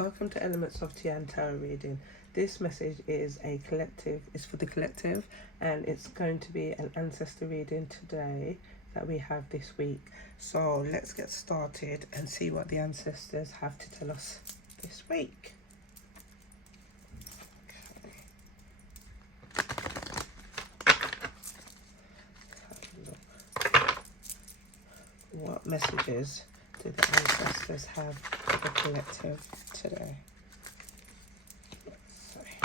Welcome to Elements of Tian Tarot reading. This message is a collective, it's for the collective, and it's going to be an ancestor reading today that we have this week. So let's get started and see what the ancestors have to tell us this week. What messages do the ancestors have for the collective today? Sorry.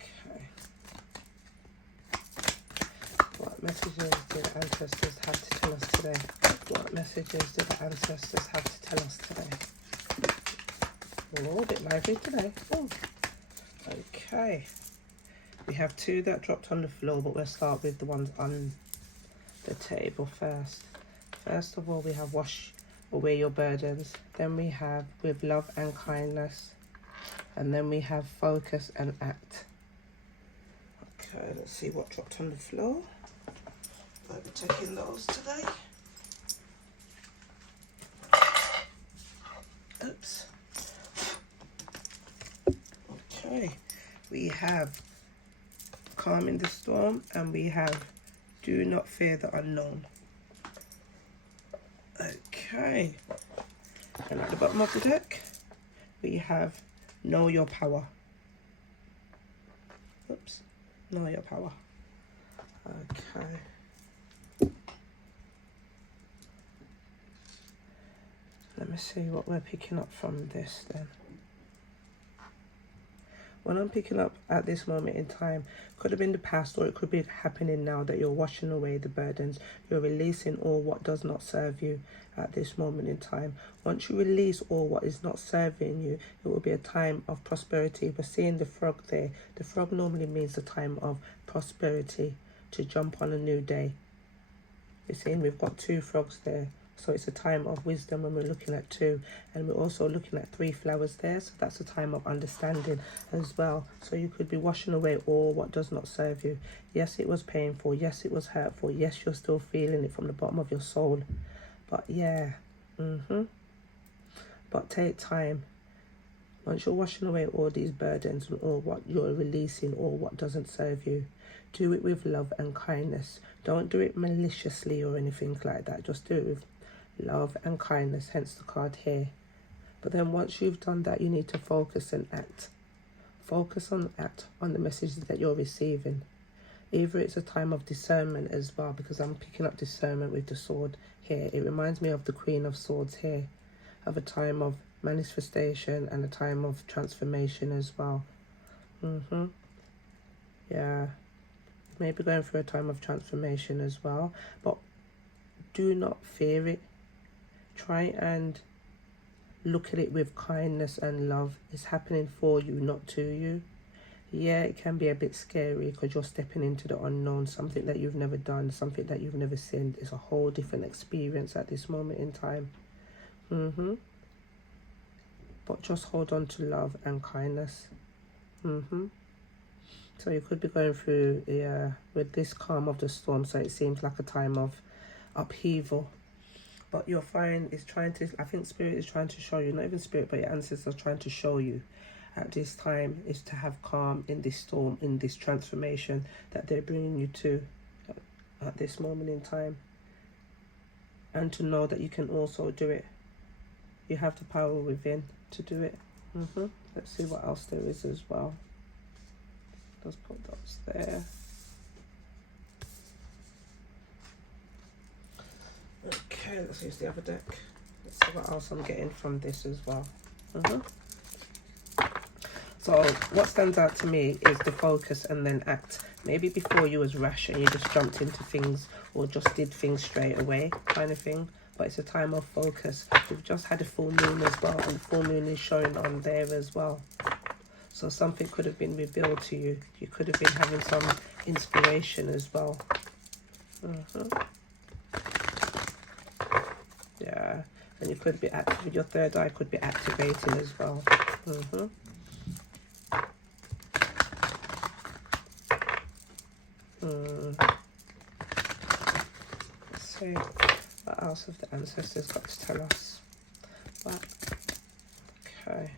Okay. What messages do the ancestors have to tell us today? What messages do the ancestors have to tell us today? Oh, a bit lively today. Oh. Okay, we have two that dropped on the floor, but we'll start with the ones on the table first. First of all, we have wash away your burdens. Then we have with love and kindness. And then we have focus and act. Okay, let's see what dropped on the floor. I'll be checking those today. Oops. Okay, we have calming the storm, and we have do not fear the unknown. Okay, and at the bottom of the deck we have know your power. Oops, know your power. Okay, let me see what we're picking up from this then. What I'm picking up at this moment in time could have been the past, or it could be happening now, that you're washing away the burdens. You're releasing all what does not serve you at this moment in time. Once you release all what is not serving you, it will be a time of prosperity. We're seeing the frog there. The frog normally means the time of prosperity, to jump on a new day. You're seeing we've got two frogs there. So it's a time of wisdom when we're looking at two, and we're also looking at three flowers there. So that's a time of understanding as well. So you could be washing away all what does not serve you. Yes, it was painful. Yes, it was hurtful. Yes, you're still feeling it from the bottom of your soul. But yeah, but take time. Once you're washing away all these burdens and all what you're releasing, all what doesn't serve you, do it with love and kindness. Don't do it maliciously or anything like that. Just do it with love and kindness, hence the card here. But then once you've done that, you need to focus and act. Focus on act on the messages that you're receiving. Either it's a time of discernment as well, because I'm picking up discernment with the sword here. It reminds me of the Queen of Swords here, of a time of manifestation and a time of transformation as well. Yeah, maybe going through a time of transformation as well, but do not fear it. Try and look at it with kindness and love. It's happening for you, not to you. Yeah, it can be a bit scary because you're stepping into the unknown, something that you've never done, something that you've never seen. It's a whole different experience at this moment in time. But just hold on to love and kindness. So you could be going through with this calm of the storm, so it seems like a time of upheaval. But you'll find it's trying to, I think Spirit is trying to show you, not even Spirit, but your ancestors are trying to show you at this time is to have calm in this storm, in this transformation that they're bringing you to at this moment in time. And to know that you can also do it. You have the power within to do it. Let's see what else there is as well. Let's put those there. Okay, let's use the other deck. Let's see what else I'm getting from this as well. So what stands out to me is the focus and then act. Maybe before you was rash and you just jumped into things or just did things straight away kind of thing. But it's a time of focus. We've just had a full moon as well, and the full moon is showing on there as well. So something could have been revealed to you. You could have been having some inspiration as well. Yeah, and you could be active. Your third eye could be activating as well. see what else have the ancestors got to tell us. Okay.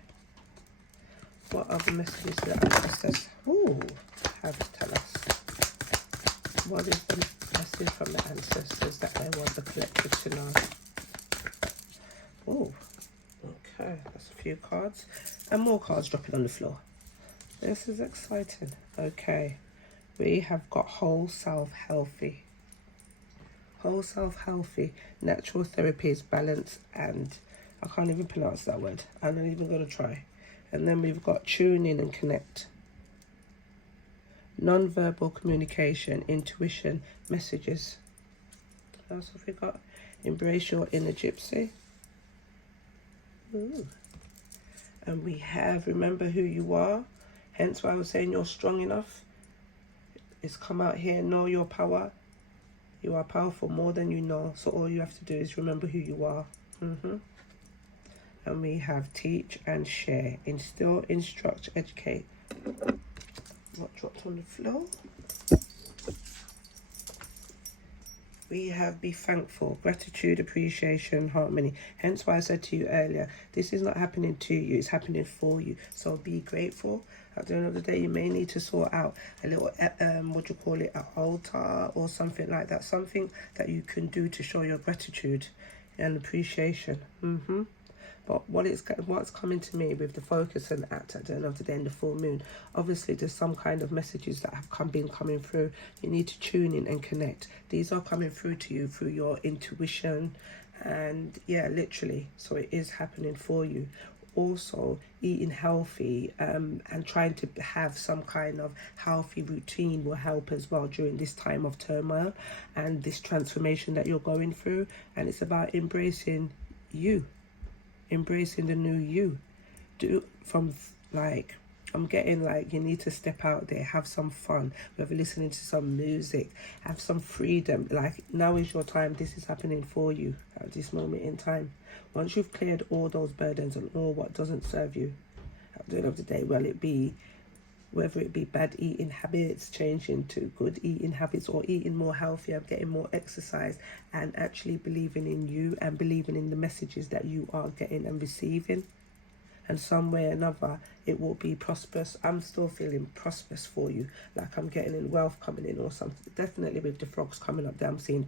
What other messages do the ancestors have to tell us? What is the message from the ancestors that they want the collective to know? Oh, okay. That's a few cards. And more cards dropping on the floor. This is exciting. Okay. We have got whole self healthy. Whole self healthy. Natural therapies, balance, and I can't even pronounce that word. I'm not even going to try. And then we've got tune in and connect. Non-verbal communication, intuition, messages. What else have we got? Embrace your inner gypsy. Ooh. And we have remember who you are. Hence why I was saying you're strong enough. It's come out here, know your power. You are powerful more than you know. So all you have to do is remember who you are. And we have teach and share. Instill, instruct, educate. What dropped on the floor? We have be thankful, gratitude, appreciation, harmony. Hence why I said to you earlier, this is not happening to you, it's happening for you. So be grateful. At the end of the day, you may need to sort out a little, what do you call it, an altar or something like that. Something that you can do to show your gratitude and appreciation. But what's coming to me with the focus and act at the end of the day and the full moon, obviously there's some kind of messages that have been coming through. You need to tune in and connect. These are coming through to you through your intuition, and yeah, literally. So it is happening for you. Also, eating healthy and trying to have some kind of healthy routine will help as well during this time of turmoil and this transformation that you're going through. And it's about embracing you. Embracing the new you. I'm getting like you need to step out there, have some fun, whether listening to some music, have some freedom. Like now is your time. This is happening for you at this moment in time. Once you've cleared all those burdens and all what doesn't serve you at the end of the day, whether it be bad eating habits, changing to good eating habits, or eating more healthier, getting more exercise, and actually believing in you and believing in the messages that you are getting and receiving. And some way or another, it will be prosperous. I'm still feeling prosperous for you. Like I'm getting in wealth coming in or something. Definitely with the frogs coming up there, I'm seeing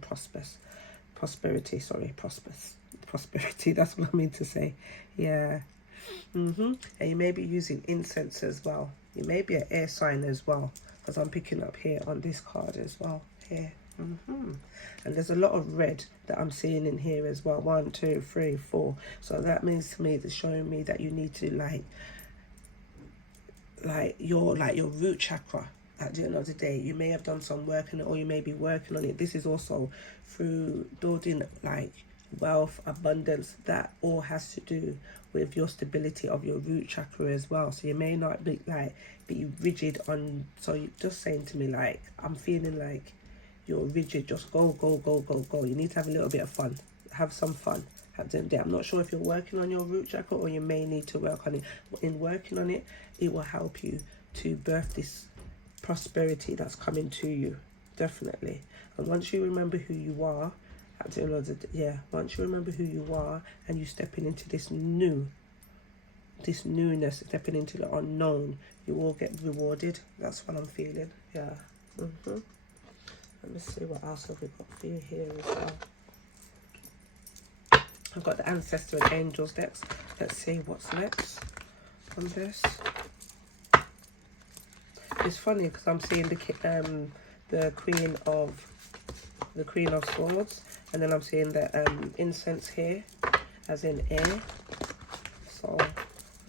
prosperity, that's what I mean to say. Yeah. And you may be using incense as well. You may be an air sign as well, because I'm picking up here on this card as well here. And there's a lot of red that I'm seeing in here as well. 1, 2, 3, 4. So that means to me, they're showing me that you need to like your root chakra. At the end of the day, you may have done some work on it, or you may be working on it. This is also through building like wealth, abundance. That all has to do with your stability of your root chakra as well. So you may not be rigid on. So you're just saying to me like, I'm feeling like you're rigid. Just go. You need to have a little bit of fun. Have some fun. At the end of the day, I'm not sure if you're working on your root chakra or you may need to work on it. But in working on it, it will help you to birth this prosperity that's coming to you, definitely. And once you remember who you are, at the end of the day, once you remember who you are and you stepping into this newness, stepping into the unknown, you will get rewarded. That's what I'm feeling. Yeah. Let me see what else have we got for you here as well. I've got the Ancestor and Angels decks. Let's see what's next on this. It's funny because I'm seeing the Queen of Swords, and then I'm seeing the incense here, as in air. So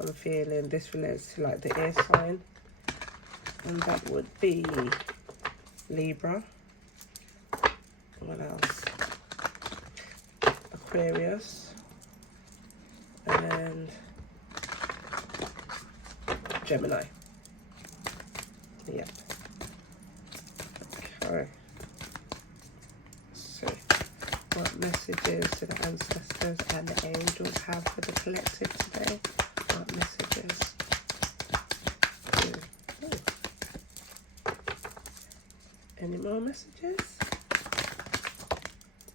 I'm feeling this relates to like the air sign, and that would be Libra. What else? Aquarius and Gemini. Yep. Okay. Let's see what messages do the ancestors and the angels have for the collective today. What messages? Any more messages?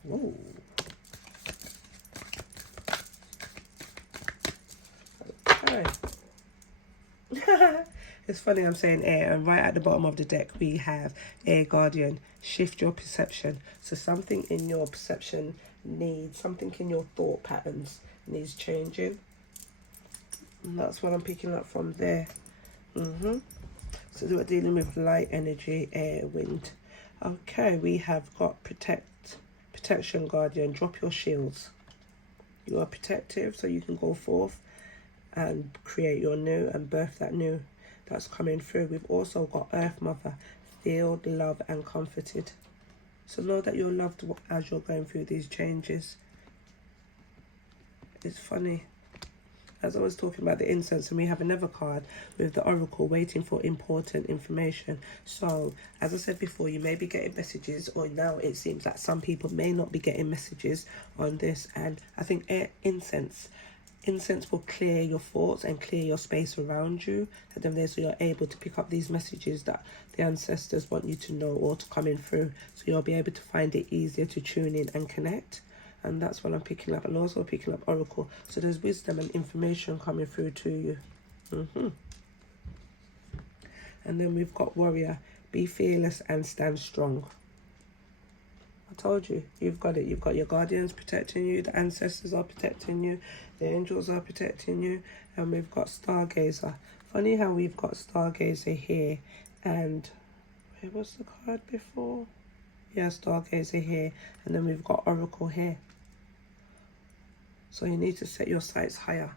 Whoa. Okay. It's funny I'm saying air, and right at the bottom of the deck we have Air Guardian. Shift your perception. So something in your perception needs, something in your thought patterns needs changing. And that's what I'm picking up from there. So we're dealing with light energy, air, wind. Okay, we have got protection guardian. Drop your shields. You are protective, so you can go forth and create your new and birth that new that's coming through. We've also got Earth Mother, filled, loved and comforted. So know that you're loved as you're going through these changes. It's funny, as I was talking about the incense, and we have another card with the oracle waiting for important information. So as I said before, you may be getting messages, or now it seems that some people may not be getting messages on this. And I think incense will clear your thoughts and clear your space around you, and then so you're able to pick up these messages that the ancestors want you to know or to come in through, so you'll be able to find it easier to tune in and connect. And that's what I'm picking up. And also picking up oracle. So there's wisdom and information coming through to you. And then we've got warrior. Be fearless and stand strong. I told you, you've got it. You've got your guardians protecting you. The ancestors are protecting you. The angels are protecting you. And we've got stargazer. Funny how we've got stargazer here. And where was the card before? Yeah, stargazer here. And then we've got oracle here. So you need to set your sights higher.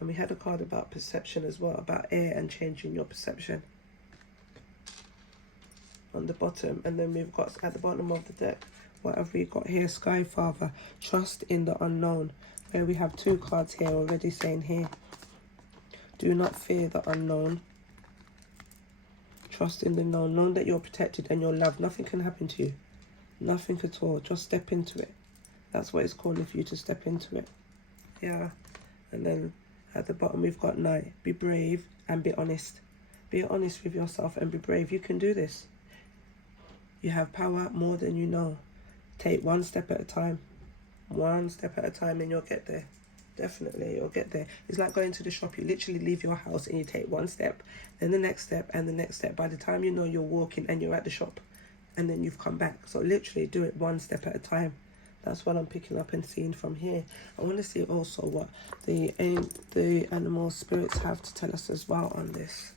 And we had a card about perception as well, about air and changing your perception on the bottom. And then we've got at the bottom of the deck, what have we got here? Sky Father, trust in the unknown. Where we have two cards here already saying here, do not fear the unknown. Trust in the known. Know that you're protected and you're loved. Nothing can happen to you. Nothing at all. Just step into it. That's what it's calling for you to step into it. Yeah. And then at the bottom we've got night. Be brave and be honest. Be honest with yourself and be brave. You can do this. You have power more than you know. Take one step at a time. One step at a time and you'll get there. Definitely, you'll get there. It's like going to the shop. You literally leave your house and you take one step, then the next step and the next step. By the time you know, you're walking and you're at the shop and then you've come back. So literally do it one step at a time. That's what I'm picking up and seeing from here. I want to see also what the animal spirits have to tell us as well on this.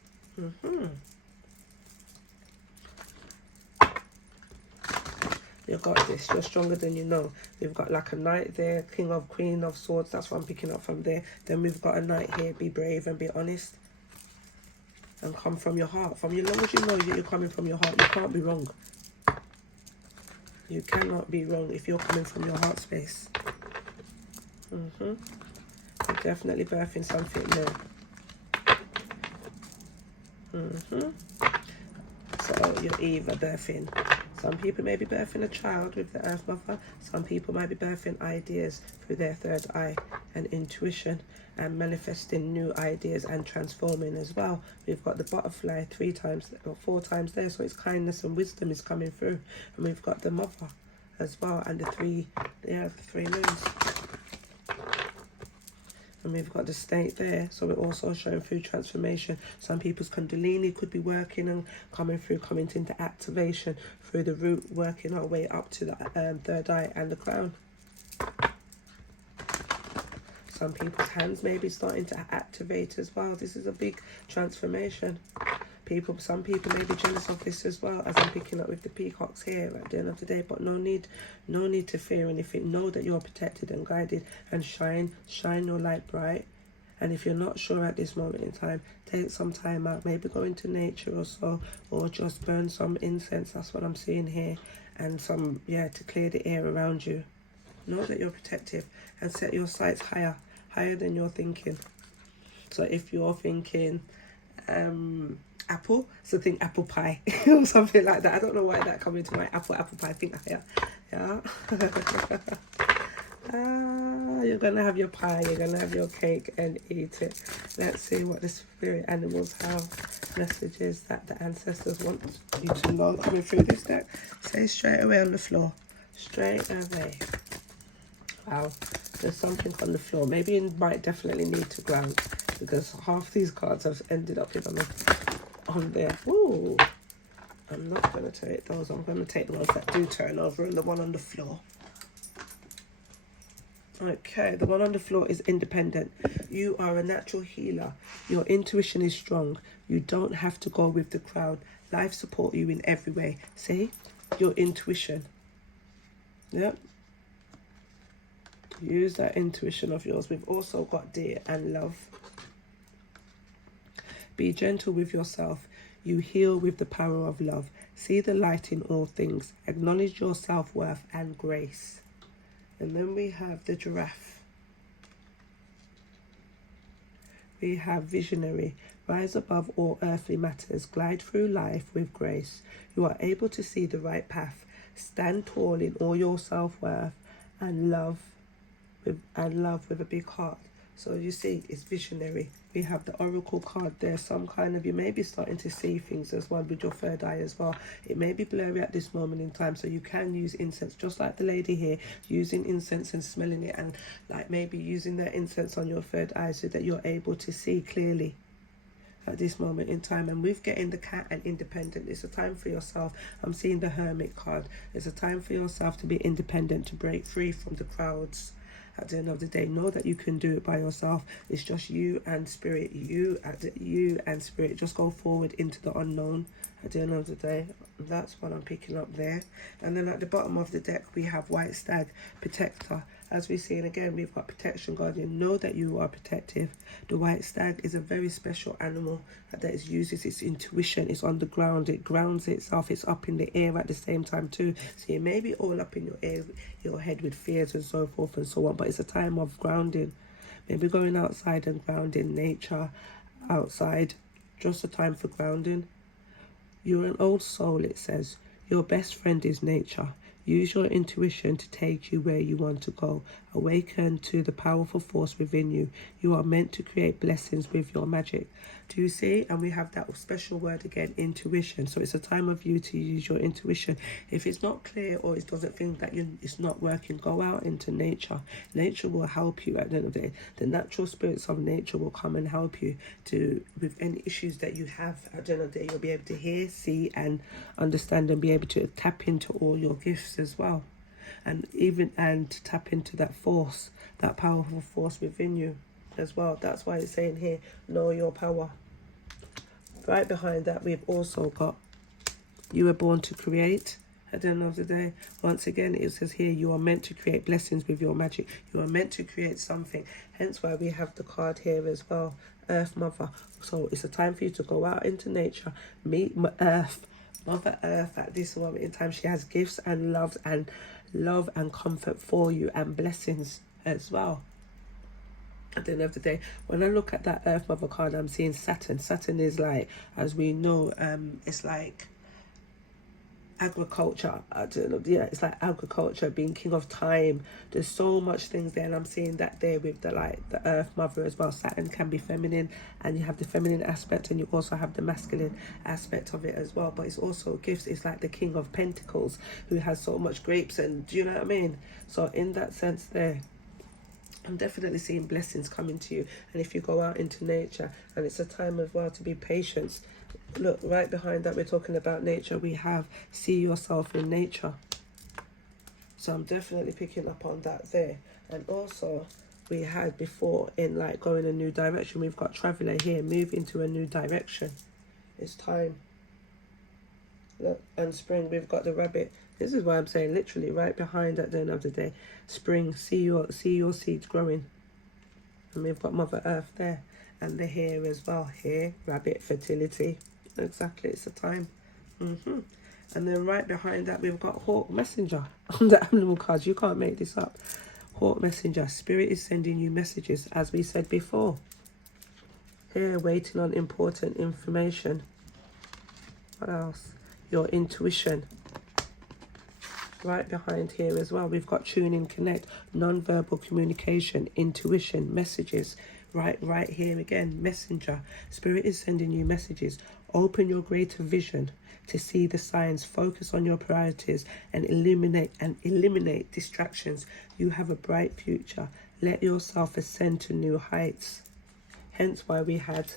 You got this. You're stronger than you know. We've got like a knight there, queen of swords. That's what I'm picking up from there. Then we've got a knight here. Be brave and be honest. And come from your heart. From as long as you know you're coming from your heart, you can't be wrong. You cannot be wrong if you're coming from your heart space. You're definitely birthing something new. So you're either birthing. Some people may be birthing a child with the Earth Mother. Some people might be birthing ideas through their third eye and intuition and manifesting new ideas and transforming as well. We've got the butterfly 3 times or 4 times there. So it's kindness and wisdom is coming through. And we've got the mother as well and the 3 moons. And we've got the state there, so we're also showing through transformation. Some people's kundalini could be working and coming into activation through the root, working our way up to the third eye and the crown. Some people's hands may be starting to activate as well. This is a big transformation. Some people may be jealous of this as well, as I'm picking up with the peacocks here at the end of the day. But no need to fear anything. Know that you're protected and guided, and shine your light bright. And if you're not sure at this moment in time, take some time out, maybe go into nature or so, or just burn some incense. That's what I'm seeing here, and some to clear the air around you. Know that you're protective and set your sights higher than you're thinking. So if you're thinking apple, so think apple pie or something like that. I don't know why that come into my apple pie. I think you're gonna have your pie, you're gonna have your cake and eat it. Let's see what the spirit animals have, messages that the ancestors want you to know coming through this deck. Say straight away on the floor. Straight away. Wow, there's something on the floor. Maybe it might definitely need to ground, because half these cards have ended up on there. Ooh, I'm not going to take those. I'm going to take the ones that do turn over, and the one on the floor. Okay, the one on the floor is independent. You are a natural healer. Your intuition is strong. You don't have to go with the crowd. Life support you in every way. See? Your intuition. Yep. Use that intuition of yours. We've also got dear and love. Be gentle with yourself. You heal with the power of love. See the light in all things. Acknowledge your self-worth and grace. And then we have the giraffe. We have visionary. Rise above all earthly matters. Glide through life with grace. You are able to see the right path. Stand tall in all your self-worth and love with a big heart. So you see, it's visionary. We have the oracle card there. Some kind of, you may be starting to see things as well with your third eye as well. It may be blurry at this moment in time, so you can use incense, just like the lady here, using incense and smelling it, and like maybe using that incense on your third eye so that you're able to see clearly at this moment in time. And with getting the cat and independent, it's a time for yourself. I'm seeing the hermit card. It's a time for yourself to be independent, to break free from the crowds. At the end of the day, know that you can do it by yourself. It's just you and spirit. You and spirit. Just go forward into the unknown. At the end of the day, that's what I'm picking up there. And then at the bottom of the deck, we have white stag, protector. As we've seen again, we've got protection guardian. Know that you are protective. The white stag is a very special animal that uses its intuition. It's on the ground. It grounds itself. It's up in the air at the same time too. So you may be all up in your head with fears and so forth and so on. But it's a time of grounding. Maybe going outside and grounding nature outside. Just a time for grounding. You're an old soul, it says. Your best friend is nature. Use your intuition to take you where you want to go. Awaken to the powerful force within you. You are meant to create blessings with your magic. Do you see? And we have that special word again, intuition. So it's a time of you to use your intuition. If it's not clear or it doesn't think that it's not working, go out into nature. Nature will help you at the end of the day. The natural spirits of nature will come and help you with any issues that you have. At the end of the day, you'll be able to hear, see and understand, and be able to tap into all your gifts as well. And tap into that force, that powerful force within you as well. That's why it's saying here, know your power. Right behind that, we've also got, you were born to create. At the end of the day, once again, it says here, you are meant to create blessings with your magic. You are meant to create something. Hence why we have the card here as well, Earth Mother. So it's a time for you to go out into nature, meet Earth, Mother Earth. At this moment in time, she has gifts and love and comfort for you, and blessings as well. At the end of the day, when I look at that Earth Mother card, I'm seeing Saturn. Saturn is like, as we know, it's like agriculture. It's like agriculture, being king of time. There's so much things there, and I'm seeing that there with the Earth Mother as well. Saturn can be feminine, and you have the feminine aspect, and you also have the masculine aspect of it as well. But it's also gifts. It's like the King of Pentacles, who has so much grapes, and do you know what I mean? So in that sense there, I'm definitely seeing blessings coming to you. And if you go out into nature, and it's a time as well to be patient. Look, right behind that, we're talking about nature. We have see yourself in nature. So I'm definitely picking up on that there. And also, we had before in like going a new direction, we've got traveler here, move into a new direction. It's time. Look, and spring, we've got the rabbit. This is why I'm saying literally right behind at the end of the day, spring, see your seeds growing. And we've got Mother Earth there, and the hare as well. Hare, rabbit, fertility. Exactly, it's the time. And then right behind that, we've got Hawk Messenger on the animal cards. You can't make this up. Hawk Messenger, spirit is sending you messages, as we said before. Here, waiting on important information. What else? Your intuition. Right behind here as well, we've got tune in, connect, non-verbal communication, intuition, messages. Right here again, messenger. Spirit is sending you messages. Open your greater vision to see the signs. Focus on your priorities and eliminate distractions. You have a bright future. Let yourself ascend to new heights. Hence why we had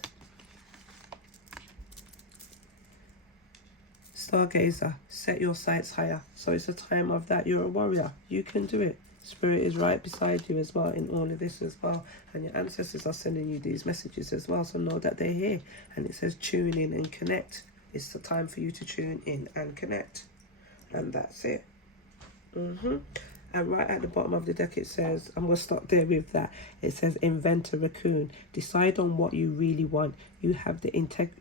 Stargazer, set your sights higher. So it's a time of that. You're a warrior. You can do it. Spirit is right beside you as well in all of this as well. And your ancestors are sending you these messages as well. So know that they're here. And it says tune in and connect. It's the time for you to tune in and connect. And that's it. And right at the bottom of the deck it says, I'm going to stop there with that. It says invent a raccoon. Decide on what you really want. You have the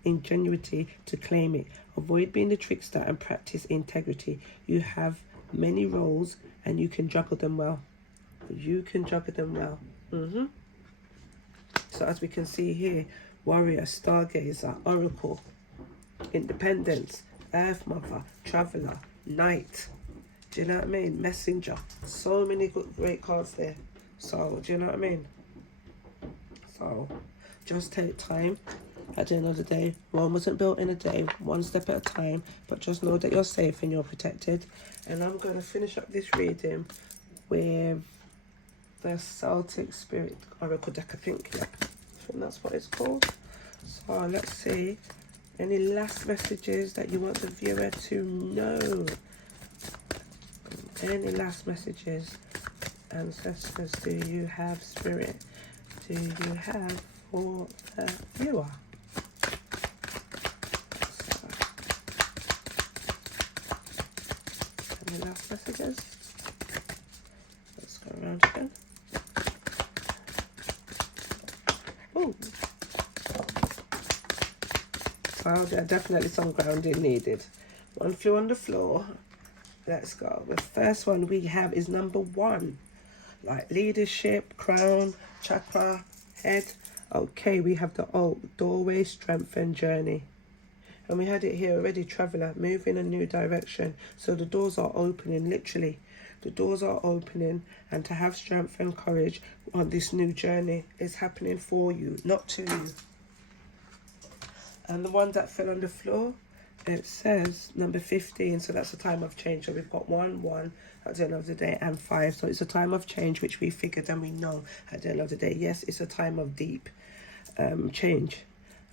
ingenuity to claim it. Avoid being the trickster and practice integrity. You have many roles and you can juggle them well. You can juggle them well. So as we can see here, warrior, stargazer, oracle, independence, earth mother, traveler, knight. Do you know what I mean? Messenger. So many good, great cards there. So, do you know what I mean? So, just take time. At the end of the day, Rome wasn't built in a day, one step at a time. But just know that you're safe and you're protected. And I'm going to finish up this reading with the Celtic Spirit Oracle deck, I think. Yeah, I think that's what it's called. So, let's see. Any last messages that you want the viewer to know? Any last messages, ancestors, do you have, spirit, do you have for the viewer? So, any last messages? Let's go around again. Oh, wow, there are definitely some grounding needed. One flew on the floor. Let's go. The first one we have is number 1. Like leadership, crown, chakra, head. Okay, we have the doorway, strength and journey. And we had it here already, traveler, move in a new direction. So the doors are opening, literally. The doors are opening, and to have strength and courage on this new journey is happening for you, not to you. And the one that fell on the floor, it says number 15, so that's a time of change. So we've got 1 at the end of the day and 5. So it's a time of change, which we figured and we know at the end of the day. Yes, it's a time of deep change.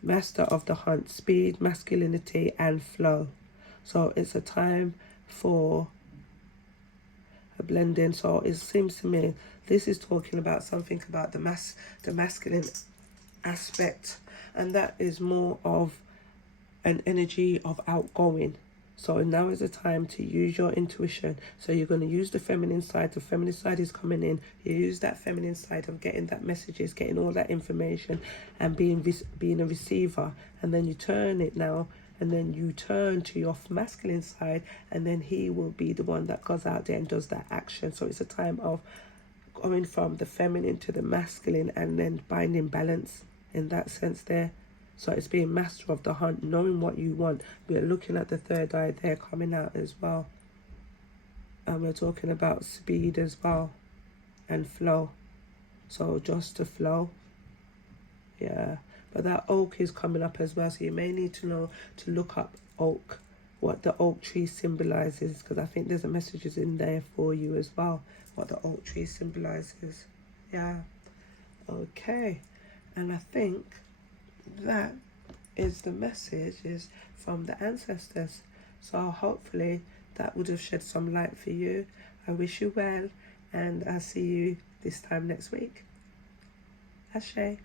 Master of the hunt, speed, masculinity and flow. So it's a time for a blending. So it seems to me this is talking about something about the masculine aspect, and that is more of an energy of outgoing. So now is the time to use your intuition. So you're going to use the feminine side. The feminine side is coming in. You use that feminine side of getting that messages, getting all that information and being a receiver. And then you turn it now, and then you turn to your masculine side, and then he will be the one that goes out there and does that action. So it's a time of going from the feminine to the masculine and then finding balance in that sense there. So it's being master of the hunt, knowing what you want. We're looking at the third eye there coming out as well. And we're talking about speed as well and flow. So just to flow. Yeah. But that oak is coming up as well. So you may need to know to look up oak, what the oak tree symbolizes. Because I think there's a messages in there for you as well, what the oak tree symbolizes. Yeah. Okay. And I think that is the messages from the ancestors. So hopefully that would have shed some light for you. I wish you well, and I'll see you this time next week. Ashe.